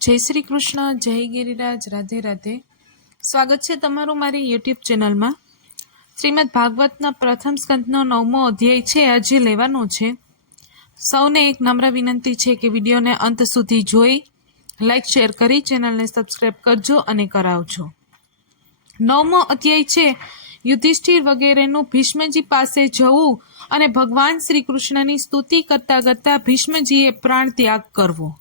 જય શ્રી કૃષ્ણ, જય ગિરિરાજ, રાધે રાધે. સ્વાગત છે તમારું મારી યુટ્યુબ ચેનલમાં. શ્રીમદ ભાગવતના પ્રથમ સ્કંદનો 9મો અધ્યાય છે, આજે લેવાનો છે. સૌને એક નમ્ર વિનંતી છે કે વિડીયોને અંત સુધી જોઈ લાઈક શેર કરી ચેનલને સબસ્ક્રાઈબ કરજો અને કરાવજો. 9મો અધ્યાય છે યુધિષ્ઠિર વગેરેનું ભીષ્મજી પાસે જવું અને ભગવાન શ્રી કૃષ્ણની સ્તુતિ કરતા કરતા ભીષ્મજીએ પ્રાણ ત્યાગ કરવો.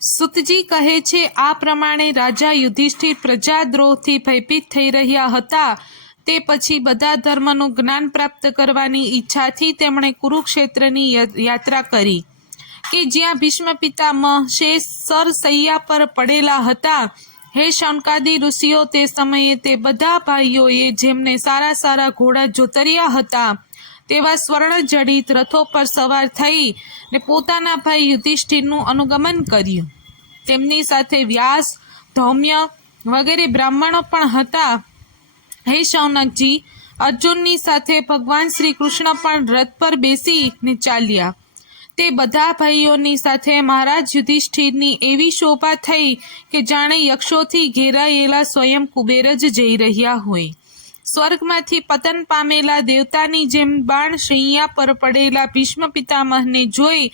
સુતજી કહે છે, આ પ્રમાણે રાજા યુધિષ્ઠિર પ્રજાદ્રોહથી ભયભીત થઈ રહ્યા હતા. તે પછી બધા ધર્મનું જ્ઞાન પ્રાપ્ત કરવાની ઈચ્છાથી તેમણે કુરુક્ષેત્રની યાત્રા કરી કે જ્યાં ભીષ્મ પિતામહ શેષ સરસૈયા પર પડેલા હતા. હે શૌનકાદી ઋષિઓ, તે સમયે તે બધા ભાઈઓએ જેમને સારા સારા ઘોડા જોતર્યા હતા તેવા સ્વર્ણજડિત રથો પર સવાર થઈ ને પોતાના ભાઈ યુધિષ્ઠિરનું અનુગમન કર્યું. તેમની સાથે વ્યાસ, ધૌમ્ય વગેરે બ્રાહ્મણો પણ હતા. હે શૌનકજી, અર્જુનની સાથે ભગવાન શ્રી કૃષ્ણ પણ રથ પર બેસીને ચાલ્યા. તે બધા ભાઈઓની સાથે મહારાજ યુધિષ્ઠિરની એવી શોભા થઈ કે જાણે યક્ષોથી ઘેરાયેલા સ્વયં કુબેર જ જઈ રહ્યા હોય. સ્વર્ગમાંથી પતન પામેલા દેવતાની જેમ બાણ શૈયા પર પડેલા ભીષ્મ પિતામહને જોઈ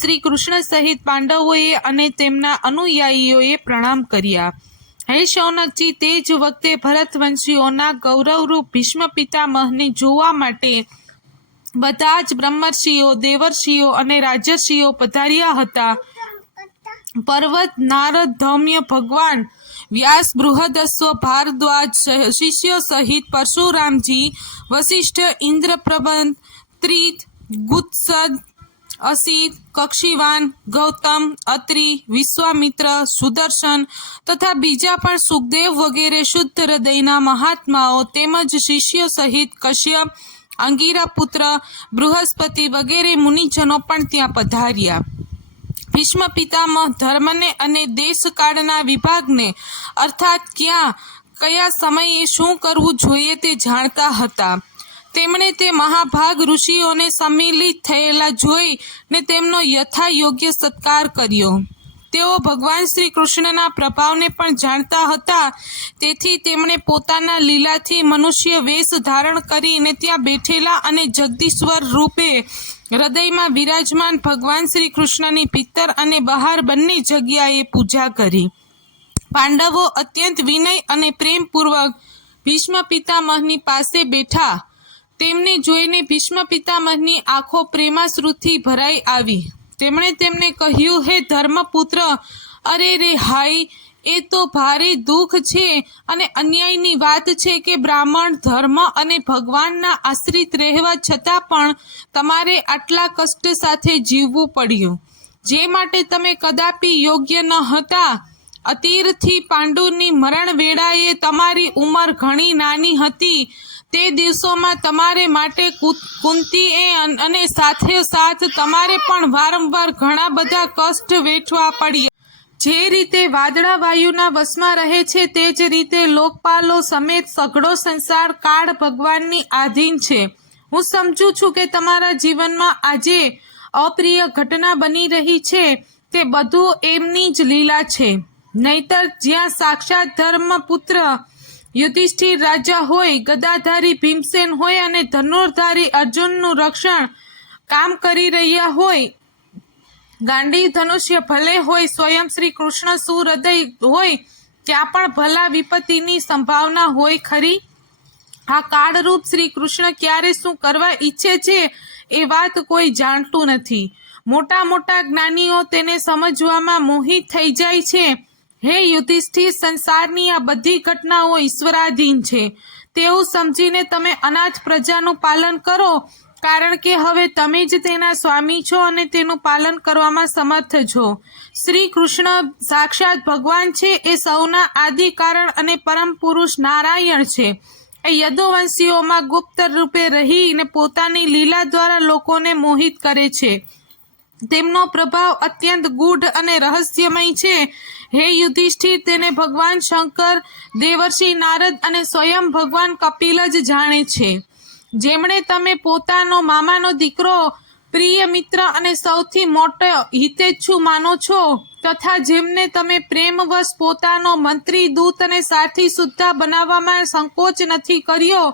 શ્રી કૃષ્ણ સહિત પાંડવોએ અને તેમના અનુયાયીઓએ પ્રણામ કર્યા. હે શૌનકજી, તે જ વખતે ભરતવંશીઓના ગૌરવરૂપ ભીષ્મ પિતામહને જોવા માટે બધા જ બ્રહ્મર્ષિઓ, દેવર્ષિઓ અને રાજર્ષિઓ પધાર્યા હતા. પર્વત, નારદ, ધૌમ્ય, ભગવાન વ્યાસ, બૃહદસ્વ, ભારદ્વાજ શિષ્યો સહિત પરશુરામજી, વશિષ્ઠ, ઇન્દ્રપ્રબંધ, ત્રિત, ગુત્સદ, અસિત, કક્ષિવાન, ગૌતમ, અત્રિ, વિશ્વામિત્ર, સુદર્શન તથા બીજા પણ સુખદેવ વગેરે શુદ્ધ હૃદયના મહાત્માઓ તેમજ શિષ્યો સહિત કશ્યપ, અંગીરા પુત્ર, બૃહસ્પતિ વગેરે મુનિજનો પણ ત્યાં પધાર્યા. ભીષ્મ પિતામહ ધર્મને અને દેશકાળના વિભાગને અર્થાત ક્યાં કયા સમયે શું કરવું જોઈએ તે જાણતા હતા. તેમણે તે મહાભાગ ઋષિઓને સંમિલિત થયેલા જોઈ ને તેમનો યથાયોગ્ય સત્કાર કર્યો. તેઓ ભગવાન શ્રી કૃષ્ણના પ્રભાવને પણ જાણતા હતા. તેથી તેમણે પોતાના લીલાથી મનુષ્ય વેશ ધારણ કરીને ત્યાં બેઠેલા અને જગદીશ્વર રૂપે હૃદયમાં વિરાજમાન ભગવાન શ્રી કૃષ્ણની ભીતર અને બહાર બંને જગ્યાએ પૂજા કરી. પાંડવો અત્યંત વિનય અને પ્રેમપૂર્વક ભીષ્મ પિતામહની પાસે બેઠા. તેમને જોઈને ભીષ્મ પિતામહની આંખો પ્રેમાશ્રુથી ભરાઈ આવી. તેમણે તેમને કહ્યું, હે ધર્મપુત્ર, અરે રે હાય, એ તો ભારે દુઃખ છે અને અન્યાયની વાત છે કે બ્રાહ્મણ ધર્મ અને ભગવાનના આશ્રિત રહેવા છતાં પણ તમારે આટલા કષ્ટ સાથે જીવવું પડ્યું, જે માટે તમે કદાપી યોગ્ય ન હતા. અતીરથી પાંડુની મરણ વેળાએ તમારી ઉંમર ઘણી નાની હતી. તે દિવસોમાં તમારે માટે કુંતીએ અને સાથોસાથ તમારે પણ વારંવાર ઘણા બધા કષ્ટ વેઠવા પડ્યા. જે રીતે વાદળા વાયુના વશમાં રહે છે તે જ રીતે લોકપાલો સમેત સઘળો સંસાર કાળ ભગવાનની આધીન છે. હું સમજું છું કે તમારા જીવનમાં આજે અપ્રિય ઘટના બની રહી છે તે બધું એમની જ લીલા છે. નહીતર જ્યાં સાક્ષાત ધર્મપુત્ર યુધિષ્ઠિર રાજા હોય, ગદાધારી ભીમસેન હોય અને ધનુર્ધારી અર્જુનનું રક્ષણ કામ કરી રહ્યા હોય, ગાંડી ધનુષ્ય ભલે હોય, સ્વયં શ્રી કૃષ્ણ સુહૃદય હોય, ત્યાં પણ ભલા વિપત્તિની સંભાવના હોય ખરી. આ કાળરૂપ શ્રી કૃષ્ણ ક્યારે શું કરવા ઈચ્છે છે એ વાત કોઈ જાણતું નથી. મોટા મોટા જ્ઞાનીઓ તેને સમજવામાં મોહિત થઈ જાય છે. હે યુધિષ્ઠિર, સંસારની આ બધી ઘટનાઓ ઈશ્વરાધીન છે તેવું સમજીને તમે અનાથ પ્રજાનું પાલન કરો, કારણ કે હવે તમે જ તેના સ્વામી છો અને તેનું પાલન કરવામાં સમર્થ છો. શ્રી કૃષ્ણ સાક્ષાત ભગવાન છે. એ સૌના આદિ કારણ અને પરમ પુરુષ નારાયણ છે. એ યદુવંશીઓમાં ગુપ્ત રૂપે રહીને પોતાની લીલા દ્વારા લોકોને મોહિત કરે છે. તેમનો પ્રભાવ અત્યંત ગૂઢ અને રહસ્યમય છે. હે યુધિષ્ઠિર, તેને ભગવાન શંકર, દેવર્ષિ નારદ અને સ્વયં ભગવાન કપિલ જ જાણે છે. જેમણે તમે પોતાનો મામાનો દીકરો પ્રિય મિત્ર અને સૌથી મોટો હિતેચ્છુ માનો છો તથા જેમને તમે પ્રેમવશ પોતાનો મંત્રી, દૂત અને સાથી સુદ્ધા બનાવવામાં સંકોચ નથી કર્યો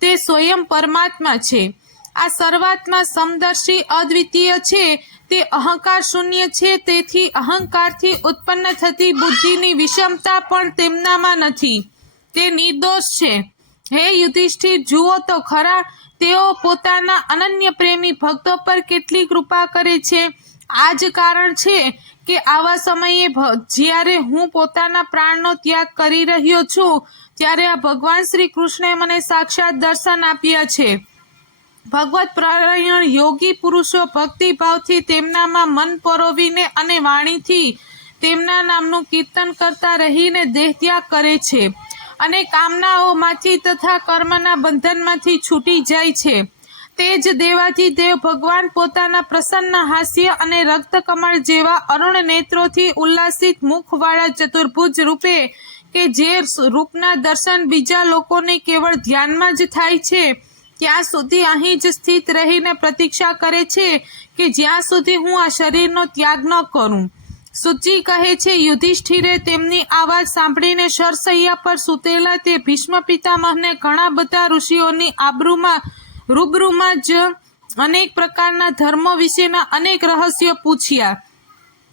તે સ્વયં પરમાત્મા છે. આ સર્વાત્મા સમદર્શી અદ્વિતીય છે. તે અહંકાર શૂન્ય છે. તેથી અહંકારથી ઉત્પન્ન થતી બુદ્ધિની વિષમતા પણ તેમનામાં નથી. તે નિર્દોષ છે. હે યુધિષ્ઠિર, જુઓ તો ખરા, તેઓ પોતાના અનન્ય પ્રેમી ભક્તો પર કેટલી કૃપા કરે છે. આ જ કારણ છે કે આવા સમયે જ્યારે હું પોતાના પ્રાણનો ત્યાગ કરી રહ્યો છું ત્યારે આ ભગવાન શ્રી કૃષ્ણે મને સાક્ષાત દર્શન આપ્યા છે. ભગવત પરાયણ યોગી પુરુષો ભક્તિભાવથી તેમનામાં મન પરોવીને અને વાણીથી તેમના નામનું કીર્તન કરતા રહીને દેહત્યાગ કરે છે અને કામનાઓમાંથી તથા કર્મના બંધનમાંથી છૂટી જાય છે. તે જ દેવાધિદેવ ભગવાન પોતાના પ્રસન્ન હાસ્ય અને રક્તકમળ જેવા અરુણ નેત્રોથી ઉલ્લાસિત મુખવાળા ચતુર્ભુજ રૂપે કે જે રૂપના દર્શન બીજા લોકોને કેવળ ધ્યાનમાં જ થાય છે ત્યાં સુધી અહીં જ સ્થિત રહીને પ્રતીક્ષા કરે છે કે જ્યાં સુધી હું આ શરીરનો ત્યાગ ન કરું. સુચિ કહે છે, યુધિષ્ઠિરે તેમની આ વાત સાંભળીને શરશૈયા પર સૂતેલા તે ભીષ્મ પિતામહને ઘણા બધા ઋષિઓની રૂબરૂમાં જ અનેક પ્રકારના ધર્મો વિશેના અનેક રહસ્યો પૂછ્યા.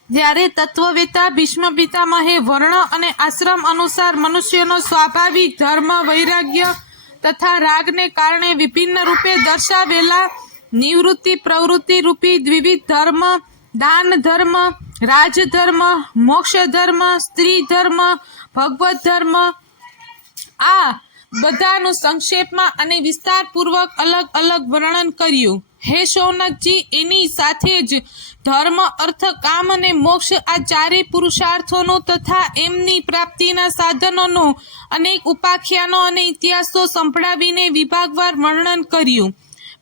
ત્યારે તત્વવેતા ભીષ્મ પિતામહે વર્ણ અને આશ્રમ અનુસાર મનુષ્યનો સ્વાભાવિક ધર્મ, વૈરાગ્ય તથા રાગને કારણે વિભિન્ન રૂપે દર્શાવેલા નિવૃત્તિ પ્રવૃત્તિ રૂપી દ્વિવિધ ધર્મ, દાન ધર્મ, રાજધર્મ, મોક્ષ ધર્મ, સ્ત્રી ધર્મ, ભગવત ધર્મ, આ બધાનું સંક્ષેપમાં અને વિસ્તારપૂર્વક અલગ અલગ વર્ણન કર્યું. હે શૌનકજી, એની સાથે જ ધર્મ, અર્થ, કામ અને મોક્ષ આ ચારેય પુરુષાર્થોનું તથા એમની પ્રાપ્તિના સાધનોનું અનેક ઉપાખ્યાનો અને ઇતિહાસો સંભળાવીને વિભાગવાર વર્ણન કર્યું.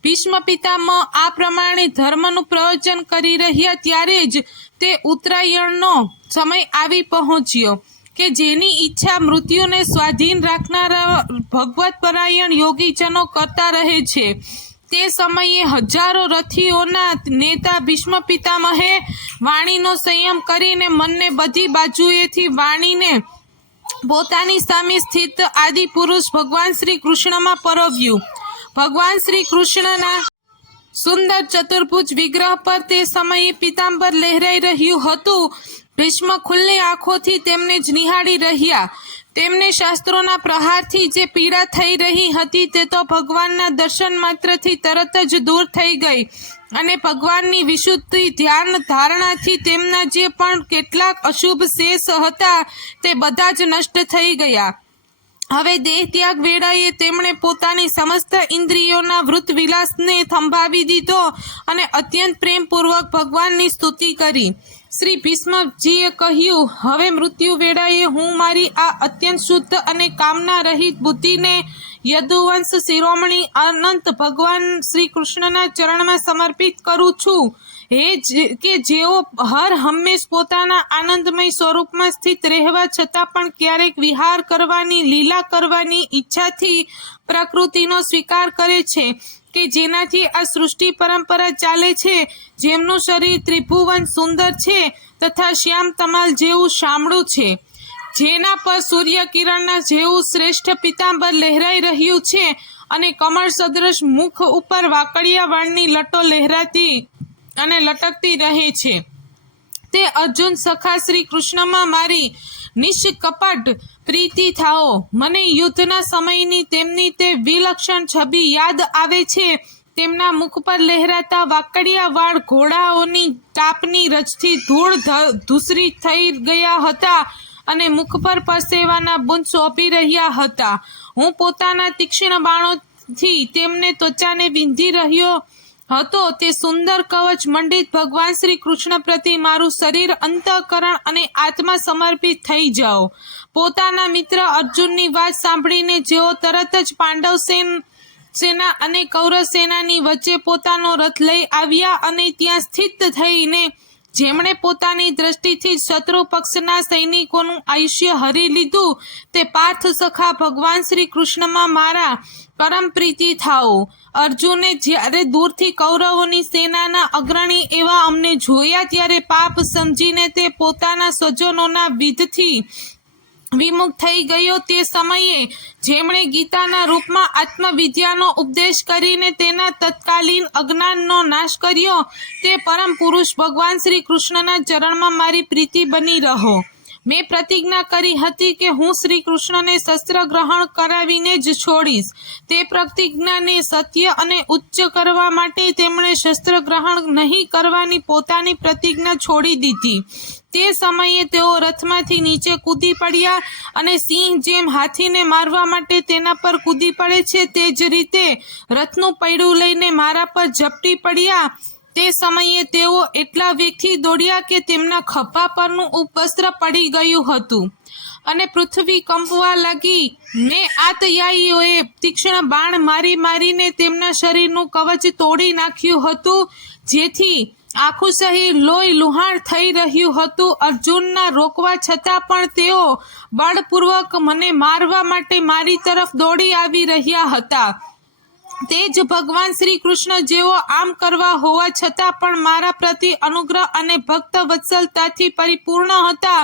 ભીષ્મ પિતામહ આ પ્રમાણે ધર્મનું પ્રવચન કરી રહ્યા ત્યારે જ તે ઉત્તરાયણનો સમય આવી પહોંચ્યો કે જેની ઈચ્છા મૃત્યુને સ્વાધીન રાખનારા ભગવત પરાયણ યોગીજનો કરતા રહે છે. તે સમયે હજારો રથીઓના નેતા ભીષ્મ પિતામહે વાણીનો સંયમ કરીને મનને બધી બાજુએથી વાણીને પોતાની સામે સ્થિત આદિ પુરુષ ભગવાન શ્રી કૃષ્ણમાં પરોવ્યું. ભગવાન શ્રી કૃષ્ણના સુંદર ચતુર્ભુજ વિગ્રહ પર તે સમયે પીતાંબર લહેરાઈ રહ્યું હતું. ભીષ્મ ખુલ્લી આંખોથી તેમને જ નિહાળી રહ્યા. તેમને શાસ્ત્રોના પ્રહારથી જે પીડા થઈ રહી હતી તે તો ભગવાનના દર્શન માત્રથી તરત જ દૂર થઈ ગઈ અને ભગવાનની વિશુદ્ધિ ધ્યાન ધારણાથી તેમના જે પણ કેટલાક અશુભ શેષ હતા તે બધા જ નષ્ટ થઈ ગયા. હવે દેહત્યાગ વેળાએ તેમણે પોતાની સમસ્ત ઇન્દ્રિયોના વૃત્ત વિલાસને થંભાવી દીધો અને અત્યંત પ્રેમપૂર્વક ભગવાનની સ્તુતિ કરી. શ્રી ભીષ્મજીએ કહ્યું, હવે મૃત્યુ વેળાએ હું મારી આ અત્યંત શુદ્ધ અને કામના રહિત બુદ્ધિને યદુવંશ શિરોમણી અનંત ભગવાન શ્રી કૃષ્ણના ચરણમાં સમર્પિત કરું છું. કે જેઓ હર હંમેશ પોતાના આનંદમય સ્વરૂપમાં સ્થિત રહેવા છતાં પણ ક્યારેક વિહાર કરવાની, લીલા કરવાની ઈચ્છાથી પ્રકૃતિનો સ્વીકાર કરે છે, કે જેનાથી આ સૃષ્ટિ પરંપરા ચાલે છે, જેમનું શરીર ત્રિભુવન સુંદર છે તથા શ્યામ તમાલ જેવું શામળું છે, જેના પર સૂર્યકિરણના જેવું શ્રેષ્ઠ પીતાંબર લહેરાઈ રહ્યું છે અને કમળ સદૃશ મુખ ઉપર વાકડિયા વાળની લટો લહેરાતી અને લટકતી રહે છે. તે અર્જુન સખા શ્રી કૃષ્ણમાં મારી નિષ્કપટ પ્રીતિ થાઓ. મને યુદ્ધના સમયની તેમની તે વિલક્ષણ છબી યાદ આવે છે. તેમના મુખ પર લહેરાતા વાકડિયા વાળ ઘોડાઓની ટાપની રજથી ધૂળ ધૂસરી થઈ ગયા હતા અને મુખ પર પરસેવાના બુંદ શોભી રહ્યા હતા. હું પોતાના તીક્ષ્ણ બાણોથી તેમને ત્વચાને વિંધી રહ્યો હતો. તે સુંદર કવચ મંડિત ભગવાન શ્રી કૃષ્ણ પ્રતિ મારું શરીર, અંતઃકરણ અને આત્મા સમર્પિત થઈ જાઓ. પોતાના મિત્ર અર્જુનની વાત સાંભળીને જેઓ તરત જ પાંડવ સેના અને કૌરવ સેનાની વચ્ચે પોતાનો રથ લઈ આવ્યા અને ત્યાં સ્થિત થઈને જેમણે પોતાની દ્રષ્ટિથી શત્રુ પક્ષના સૈનિકોનું આયુષ્ય હરી લીધું તે પાર્થ સખા ભગવાન શ્રી કૃષ્ણમાં મારા પરમ પ્રીતિ થાઓ. અર્જુને જ્યારે દૂરથી કૌરવોની સેનાના અગ્રણી એવા અમને જોયા ત્યારે પાપ સમજીને તે પોતાના સ્વજનોના વિધથી વિમુખ થઈ ગયો. તે સમયે જેમણે ગીતાના રૂપમાં આત્મવિદ્યાનો ઉપદેશ કરીને તેના તત્કાલીન અજ્ઞાનનો નાશ કર્યો તે પરમ પુરુષ ભગવાન શ્રી કૃષ્ણના ચરણમાં મારી પ્રીતિ બની રહો. મેં પ્રતિજ્ઞા કરી હતી કે હું શ્રી કૃષ્ણને શસ્ત્ર ગ્રહણ કરાવીને જ છોડીશ. તે પ્રતિજ્ઞાને સત્ય અને ઉચ્ચ કરવા માટે તેમણે શસ્ત્ર ગ્રહણ નહીં કરવાની પોતાની પ્રતિજ્ઞા છોડી દીધી. તે સમયે તેઓ રથમાંથી નીચે કૂદી પડ્યા અને સિંહ જેમ હાથીને મારવા માટે તેના પર કૂદી પડે છે તે જ રીતે રથનું પૈડું લઈને મારા પર ઝપટી પડ્યા. તે સમયે તેઓ એટલા વેગથી દોડ્યા કે તેમના ખભા પરનું ઉપવસ્ત્ર પડી ગયું હતું અને પૃથ્વી કંપવા લાગી. ને આતયાયીઓએ તીક્ષ્ણ બાણ મારીને તેમના શરીરનું કવચ તોડી નાખ્યું હતું, જેથી આખું શરીર લોહી લુહાણ થઈ રહ્યું હતું. અર્જુનના રોકવા છતાં પણ તેઓ બળપૂર્વક મને મારવા માટે મારી તરફ દોડી આવી રહ્યા હતા. તે જ ભગવાન શ્રી કૃષ્ણ જેઓ આમ કરવા હોવા છતાં પણ મારા પ્રતિ અનુગ્રહ અને ભક્ત વત્સલતાથી પરિપૂર્ણ હતા,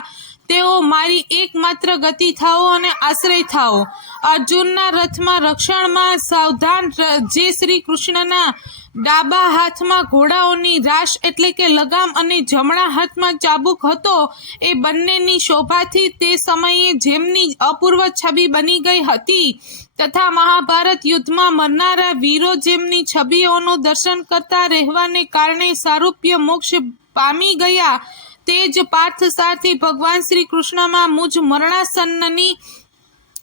તેઓ મારી એકમાત્ર ગતિ થાઓ અને આશ્રય થાઓ. અર્જુનના રથમાં રક્ષણમાં સાવધાન જે શ્રી કૃષ્ણના ડાબા હાથમાં ઘોડાઓની રાશ એટલે કે લગામ અને જમણા હાથમાં ચાબુક હતો, એ બંનેની શોભાથી તે સમયે જેમની અપૂર્વ છબી બની ગઈ હતી તથા મહાભારત યુદ્ધમાં મરનારા વીરો જેમની છબીઓનું દર્શન કરતા રહેવાને કારણે સારૂપ્ય મોક્ષ પામી ગયા, તે જ પાર્થસારથી ભગવાન શ્રી કૃષ્ણમાં મુજ મરણાસન્નની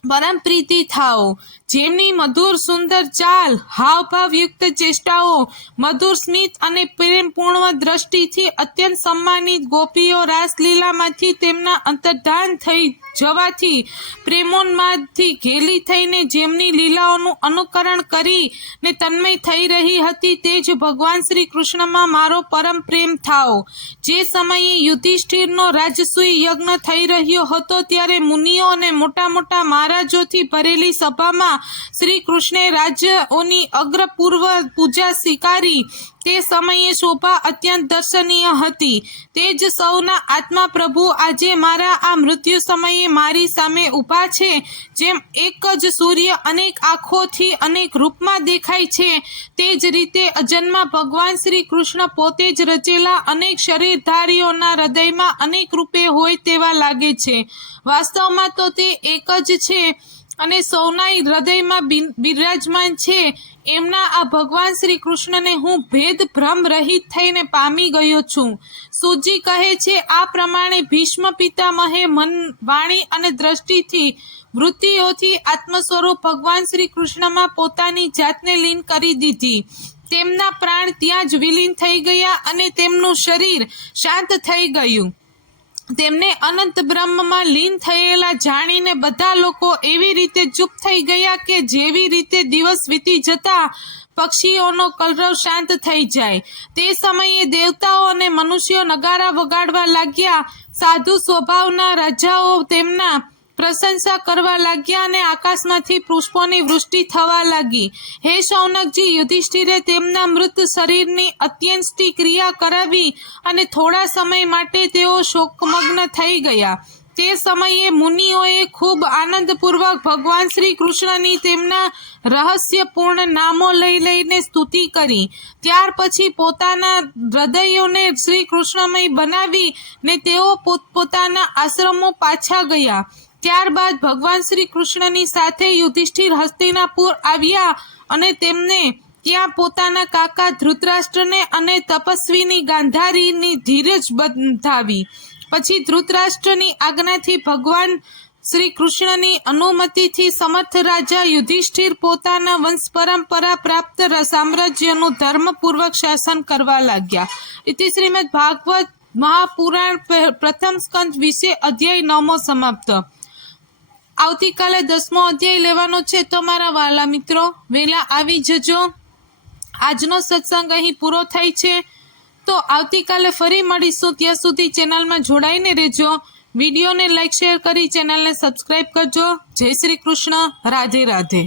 પરમ પ્રીતિ થાઓ. જેમની મધુર સુંદર ચાલ, હાવભાવયુક્ત ચેષ્ટાઓ, મધુર સ્મિત અને પ્રેમપૂર્ણ દ્રષ્ટિથી અત્યંત સન્માનિત ગોપીઓ રાસલીલામાંથી તેમના અંતર્ધાન થઈ જવાથી પ્રેમોન્માદથી ઘેલી થઈને જેમની લીલાઓનું અનુકરણ કરી ને તન્મય થઈ રહી હતી, તે જ ભગવાન શ્રી કૃષ્ણમાં મારો પરમ પ્રેમ થાઓ. જે સમયે યુધિષ્ઠિરનો રાજસૂય યજ્ઞ થઈ રહ્યો હતો ત્યારે મુનિઓ અને મોટા મોટા મહારાજોથી ભરેલી સભામાં શ્રી કૃષ્ણે રાજ્યોની અગ્રપૂર્વ પૂજા સ્વીકારી. તે સમયે શોભા અત્યંત દર્શનીય હતી. તે જ સૌના આત્મા પ્રભુ આજે મારા આ મૃત્યુ સમયે મારી સામે ઊભા છે. જેમ એક જ સૂર્ય અનેક આંખોથી અનેક રૂપમાં દેખાય છે, તે જ રીતે અજન્મા ભગવાન શ્રી કૃષ્ણ પોતે જ રચેલા અનેક શરીરધારીઓના હૃદયમાં અનેક રૂપે હોય તેવા લાગે છે. વાસ્તવમાં તો તે એક જ છે અને સૌના હૃદયમાં બિરાજમાન છે. એમના આ ભગવાન શ્રી કૃષ્ણને હું ભેદ ભ્રમ રહિત થઈને પામી ગયો છું. સુજી કહે છે આ પ્રમાણે ભીષ્મ પિતામહે મન, વાણી અને દ્રષ્ટિથી વૃત્તિઓથી આત્મ સ્વરૂપ ભગવાન શ્રી કૃષ્ણમાં પોતાની જાતને લીન કરી દીધી. તેમના પ્રાણ ત્યાં જ વિલીન થઈ ગયા અને તેમનું શરીર શાંત થઈ ગયું. તેમને અનંત બ્રહ્મમાં લીન થયેલા જાણીને બધા લોકો એવી રીતે ચૂપ થઈ ગયા કે જેવી રીતે દિવસ વીતી જતા પક્ષીઓનો કલરવ શાંત થઈ જાય. તે સમયે દેવતાઓ અને મનુષ્યો નગારા વગાડવા લાગ્યા. સાધુ સ્વભાવના રાજાઓ તેમના પ્રશંસા કરવા લાગ્યા અને આકાશમાંથી પુષ્પોની વૃષ્ટિ થવા લાગી. હે શૌનકજી, યુધિષ્ઠિરે તેમના મૃત શરીરની અત્યંતી ક્રિયા કરાવી અને થોડા સમય માટે તેઓ શોકમગ્ન થઈ ગયા. તે સમયે મુનિઓએ ખૂબ આનંદપૂર્વક ભગવાન શ્રી કૃષ્ણની તેમના રહસ્યપૂર્ણ નામો લઈને સ્તુતિ કરી. ત્યાર પછી પોતાના હૃદયોને શ્રી કૃષ્ણમય બનાવી ને તેઓ પોતપોતાના આશ્રમો પાછા ગયા. ત્યારબાદ ભગવાન શ્રી કૃષ્ણની સાથે યુધિષ્ઠિર હસ્તિનાપુર આવ્યા અને તેમને ત્યાં પોતાના કાકા ધૃતરાષ્ટ્રને અને તપસ્વીની ગાંધારીની ધીરજ બંધાવી. પછી ધૃતરાષ્ટ્રની આજ્ઞાથી ભગવાન શ્રી કૃષ્ણની અનુમતિથી સમર્થ રાજા યુધિષ્ઠિર પોતાના વંશ પરંપરા પ્રાપ્ત સામ્રાજ્યનું ધર્મપૂર્વક શાસન કરવા લાગ્યા. ઇતિ શ્રીમદ ભાગવત મહાપુરાણ પ્રથમ સ્કંદ વિશે અધ્યાય 9મો સમાપ્ત. આવતીકાલે 10મો અધ્યાય લેવાનો છે. તો મારા વાલા મિત્રો વહેલા આવી જજો. આજનો સત્સંગ અહીં પૂરો થાય છે. તો આવતીકાલે ફરી મળીશું. ત્યાં સુધી ચેનલમાં જોડાઈને રહેજો. વિડીયોને લાઈક શેર કરી ચેનલને સબસ્ક્રાઈબ કરજો. જય શ્રી કૃષ્ણ. રાધે રાધે.